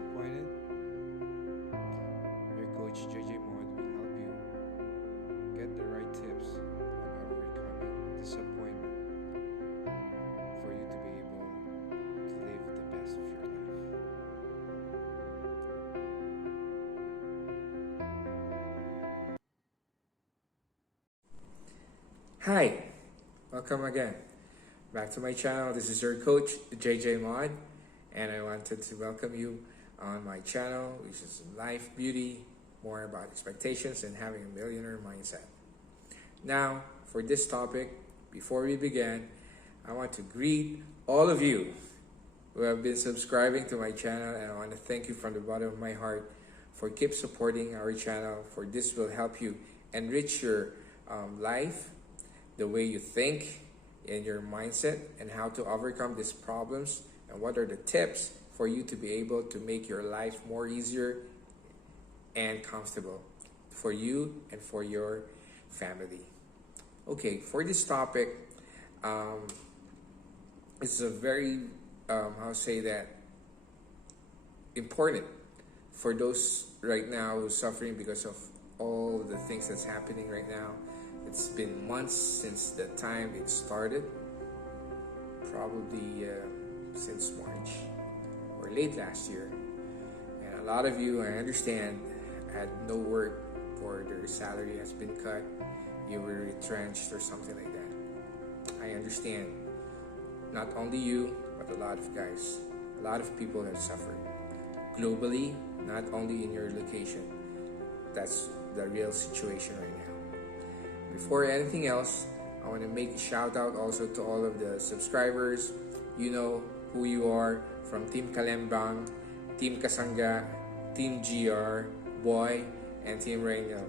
disappointed? Your coach Jamendo will help you get the right tips on overcoming disappointment for you to be able to live the best of your life. Hi, welcome again back to my channel. This is your coach JJ Mod, and I wanted to welcome you on my channel, which is Life Beauty, more about expectations and having a millionaire mindset. Now, for this topic, before we begin, I want to greet all of you who have been subscribing to my channel, and I want to thank you from the bottom of my heart for keep supporting our channel. For this will help you enrich your life, the way you think, and your mindset, and how to overcome these problems, and what are the tips for you to be able to make your life more easier and comfortable for you and for your family. Okay, for this topic, it's a very how say that important for those right now who's suffering because of all the things that's happening right now. It's been months since the time it started, probably since March or late last year. And a lot of you, I understand, had no work or their salary has been cut, you were retrenched or something like that. I understand. Not only you, but a lot of guys. A lot of people have suffered. Globally, not only in your location. That's the real situation right now. Before anything else, I want to make a shout out also to all of the subscribers. You know who you are, from Team Kalembang, Team Kasanga, Team GR, Boy, and Team Reynel.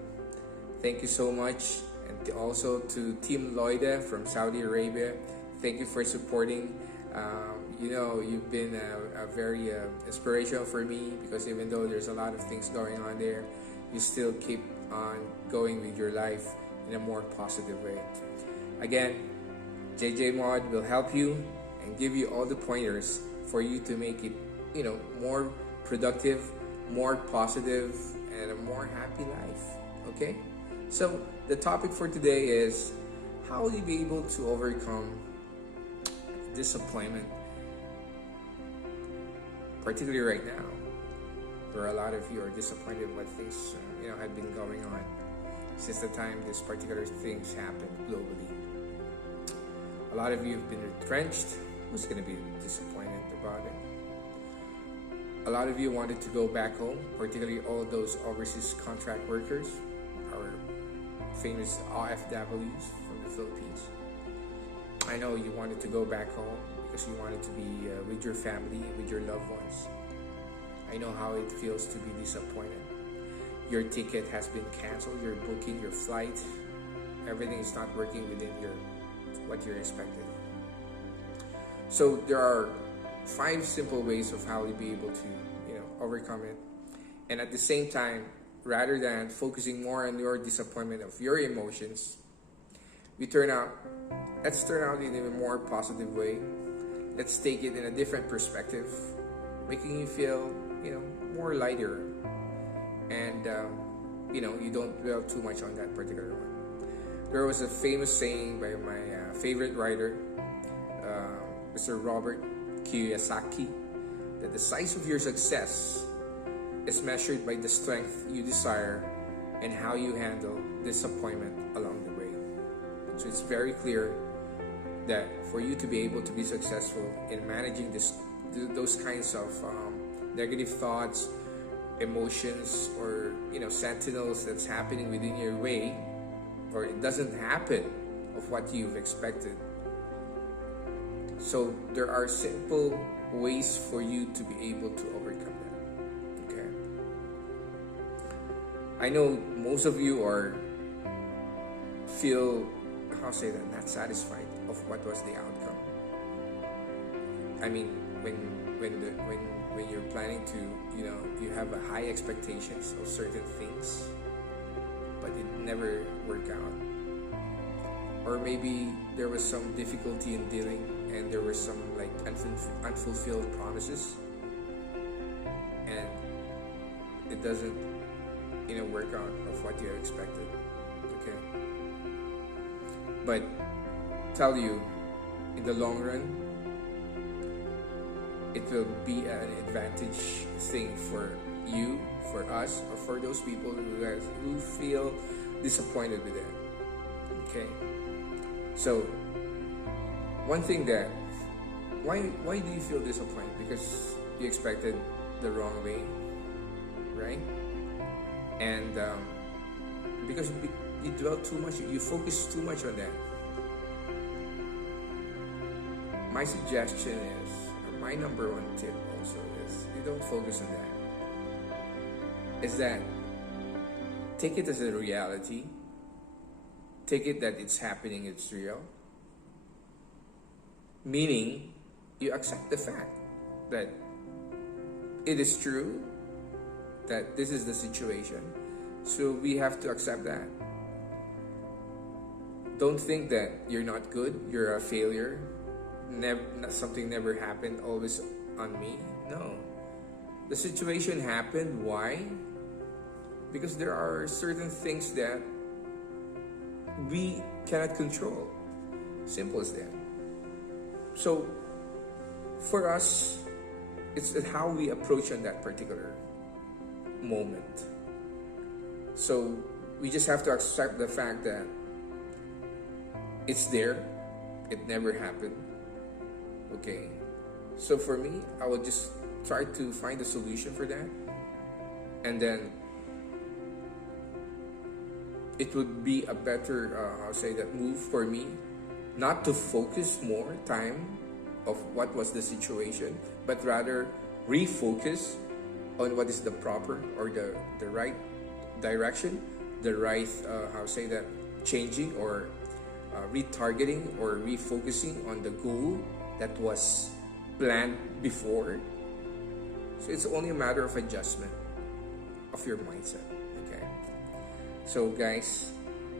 Thank you so much. And also to Team Loida from Saudi Arabia. Thank you for supporting. You've been a very inspirational for me, because even though there's a lot of things going on there, you still keep on going with your life in a more positive way. Again, JJ Mod will help you and give you all the pointers for you to make it, more productive, more positive, and a more happy life. Okay? So the topic for today is, how will you be able to overcome disappointment, particularly right now, where a lot of you are disappointed what things have been going on since the time this particular things happened globally. A lot of you have been retrenched. Who's going to be disappointed about it? A lot of you wanted to go back home, particularly all those overseas contract workers, our famous RFWs from the Philippines. I know you wanted to go back home because you wanted to be with your family, with your loved ones. I know how it feels to be disappointed. Your ticket has been canceled, your booking, your flight, everything is not working within what you're expected. So there are 5 simple ways of how you'll be able to, overcome it. And at the same time, rather than focusing more on your disappointment of your emotions, let's turn out in a more positive way. Let's take it in a different perspective, making you feel, more lighter. And, you don't dwell too much on that particular one. There was a famous saying by my favorite writer, Mr. Robert Kiyosaki, that the size of your success is measured by the strength you desire and how you handle disappointment along the way. So it's very clear that for you to be able to be successful in managing those kinds of negative thoughts, emotions, or sentinels that's happening within your way, or it doesn't happen of what you've expected. So there are simple ways for you to be able to overcome that. Okay, I know most of you feel not satisfied of what was the outcome. I mean, when you're planning to, you have a high expectations of certain things, but it never worked out. Or maybe there was some difficulty in dealing, and there were some unfulfilled promises, and it doesn't, work out of what you expected. Okay, but tell you, in the long run, it will be an advantage thing for you, for us, or for those people who feel disappointed with it. Okay, so one thing that why do you feel disappointed? Because you expected the wrong way, right? And because you dwell too much, you focus too much on that. My suggestion is, or my number one tip also is, you don't focus on that. Is that take it as a reality. Take it that it's happening, it's real. Meaning, you accept the fact that it is true, that this is the situation. So we have to accept that. Don't think that you're not good, you're a failure, something never happened, always on me. No. The situation happened. Why? Because there are certain things that we cannot control. Simple as that. So, for us, it's how we approach on that particular moment. So, we just have to accept the fact that it's there, it never happened. Okay? So, for me, I would just try to find a solution for that. And then, it would be a better, move for me, not to focus more time of what was the situation, but rather refocus on what is the proper or the right direction, the right, changing or retargeting or refocusing on the goal that was planned before. So it's only a matter of adjustment of your mindset. Okay. So guys,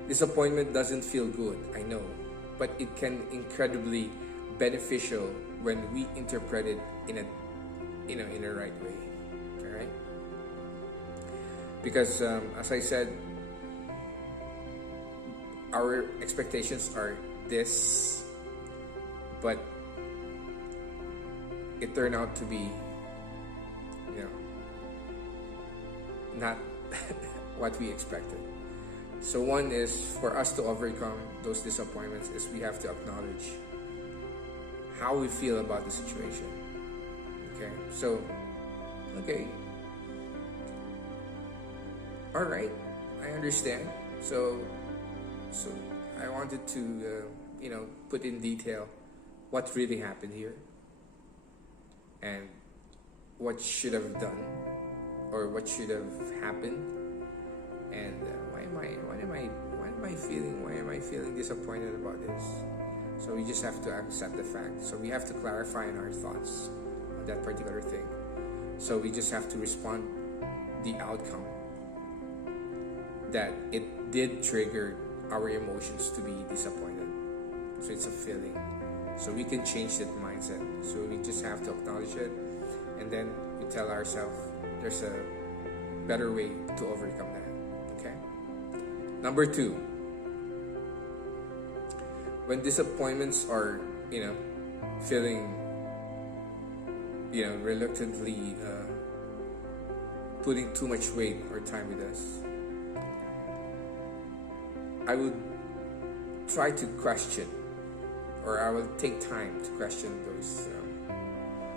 disappointment doesn't feel good, I know, but it can incredibly beneficial when we interpret it in a right way. All right. Because as I said, our expectations are this, but it turned out to be, not what we expected. So one is, for us to overcome those disappointments, is we have to acknowledge how we feel about the situation. Okay, so, okay, all right, I understand. So I wanted to, put in detail what really happened here and what should have done or what should have happened, and why am I feeling disappointed about this? So we just have to accept the fact. So we have to clarify in our thoughts on that particular thing. So we just have to respond the outcome that it did trigger our emotions to be disappointed. So it's a feeling. So we can change that mindset. So we just have to acknowledge it, and then we tell ourselves there's a better way to overcome that. Okay? Number 2, when disappointments are, feeling, reluctantly putting too much weight or time with us, I would try to question, or I will take time to question those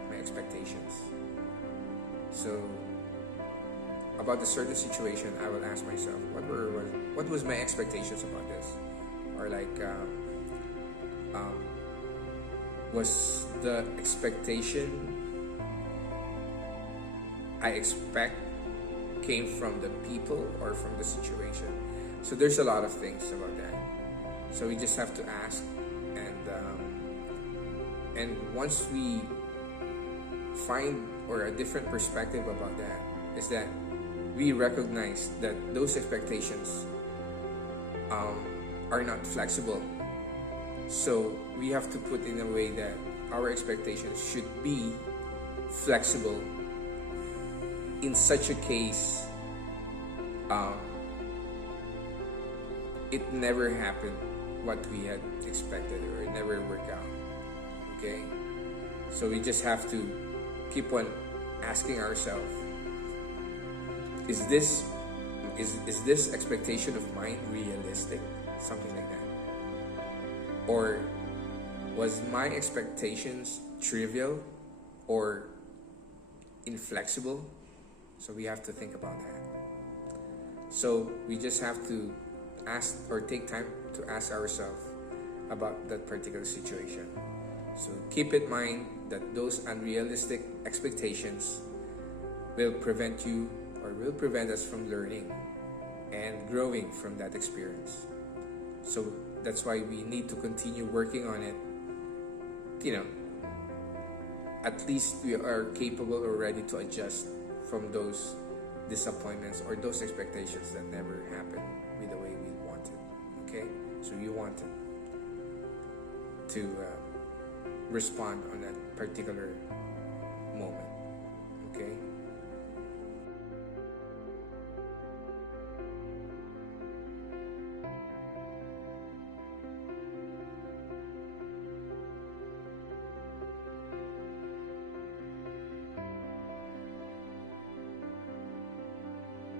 my expectations. So about a certain situation, I will ask myself, what was my expectations about this, or was the expectation I expect came from the people or from the situation? So there's a lot of things about that. So we just have to ask, and once we find or a different perspective about that, is that we recognize that those expectations are not flexible. So we have to put in a way that our expectations should be flexible in such a case, um, it never happened what we had expected, or it never worked out. Okay, so we just have to keep on asking ourselves, is this expectation of mine realistic? Something like that. Or was my expectations trivial or inflexible? So we have to think about that. So we just have to ask, or take time to ask ourselves about that particular situation. So keep in mind that those unrealistic expectations will prevent you, or will prevent us from learning and growing from that experience. So that's why we need to continue working on it. At least we are capable or ready to adjust from those disappointments or those expectations that never happened with the way we wanted. Okay, so you wanted to respond on that particular moment. Okay.